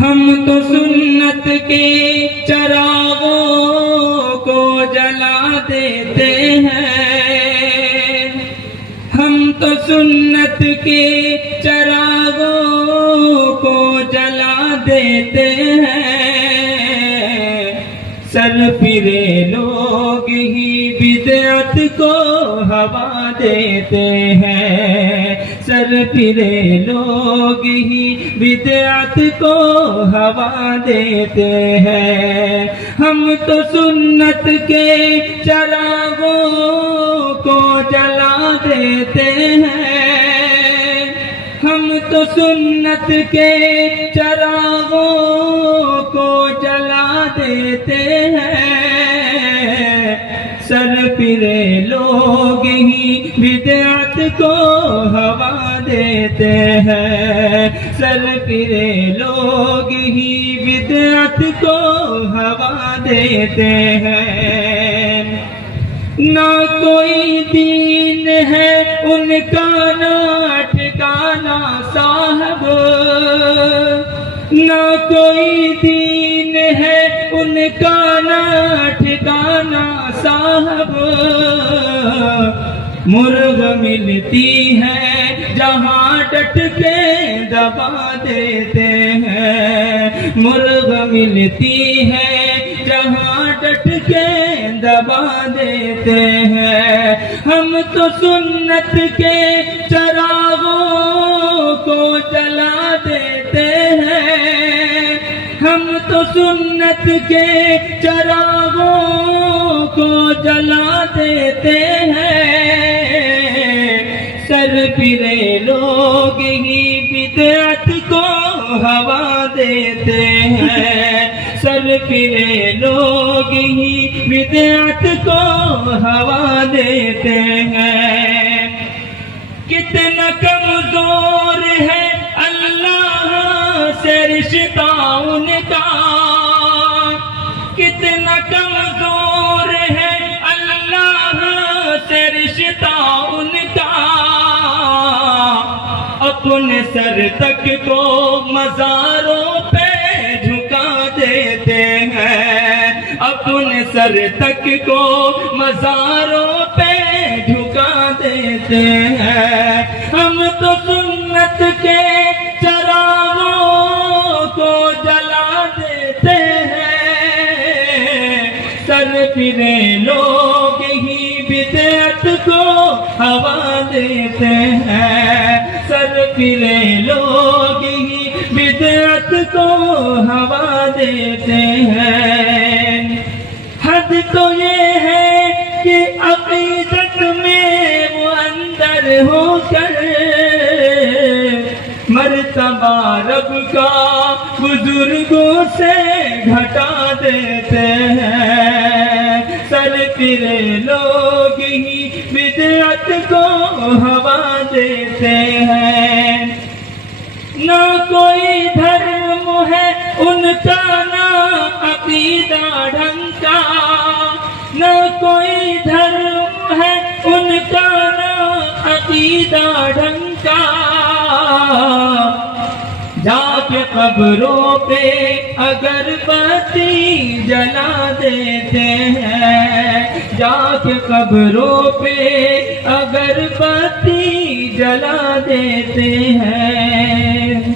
ہم تو سنت کے چراغوں کو جلا دیتے ہیں، ہم تو سنت کے چراغوں کو جلا دیتے ہیں، سر پھرے لوگ ہی بدعت کو ہوا دیتے ہیں، سر پھرے لوگ ہی بدعت کو ہوا دیتے ہیں، ہم تو سنت کے چراغوں کو جلا دیتے ہیں، ہم تو سنت کے چراغوں کو جلا دیتے ہیں، سر پھرے لوگ ہی بدعت کو ہوا دیتے ہیں، سر پھرے لوگ ہی بدعت کو ہوا دیتے ہیں، نہ کوئی دین ہے ان کا نہ ٹھکانہ صاحب، نہ کوئی دین ہے ان کا نہ ٹھکانہ صاحب، مرغ ملتی ہے جہاں ڈٹ کے دبا دیتے ہیں، مرغ ملتی ہے جہاں ڈٹ کے دبا دیتے ہیں، ہم تو سنت کے چراغوں کو جلا دیتے ہیں، ہم تو سنت کے چراغوں کو جلا دیتے ہیں، سر پھرے لوگ ہی بدعت کو ہوا دیتے ہیں، سر پھرے لوگ ہی بدعت کو ہوا دیتے ہیں، کتنا کمزور ہے اللہ سے رشتہ ان کا، کتنا کمزور ہے اللہ سے رشتہ ان کا، اپنے سر تک کو مزاروں پہ جھکا دیتے ہیں، اپنے سر تک کو مزاروں پہ جھکا دیتے ہیں، ہم تو سنت کے چراغوں کو جلا دیتے ہیں، سر پھرے لوگ ہی بدعت کو ہوا دیتے ہیں، سر پھرے لوگ ہی بدعت کو ہوا دیتے ہیں، حد تو یہ ہے کہ عقیدت میں وہ اندر ہو کر مرتبہ رب کا بزرگوں سے گھٹا دیتے ہیں، سر پھرے لوگ ہی بدعت کو ہوا دیتے ہیں، نہ کوئی دھرم ہے ان کا نہ عقیدہ ڈھنگ کا، نہ کوئی دھرم ہے ان کا نہ عقیدہ ڈھنگ کا، جا کے قبروں پہ اگر بتی جلا دیتے ہیں، جا کے قبروں پہ اگر بتی جلا دیتے ہیں۔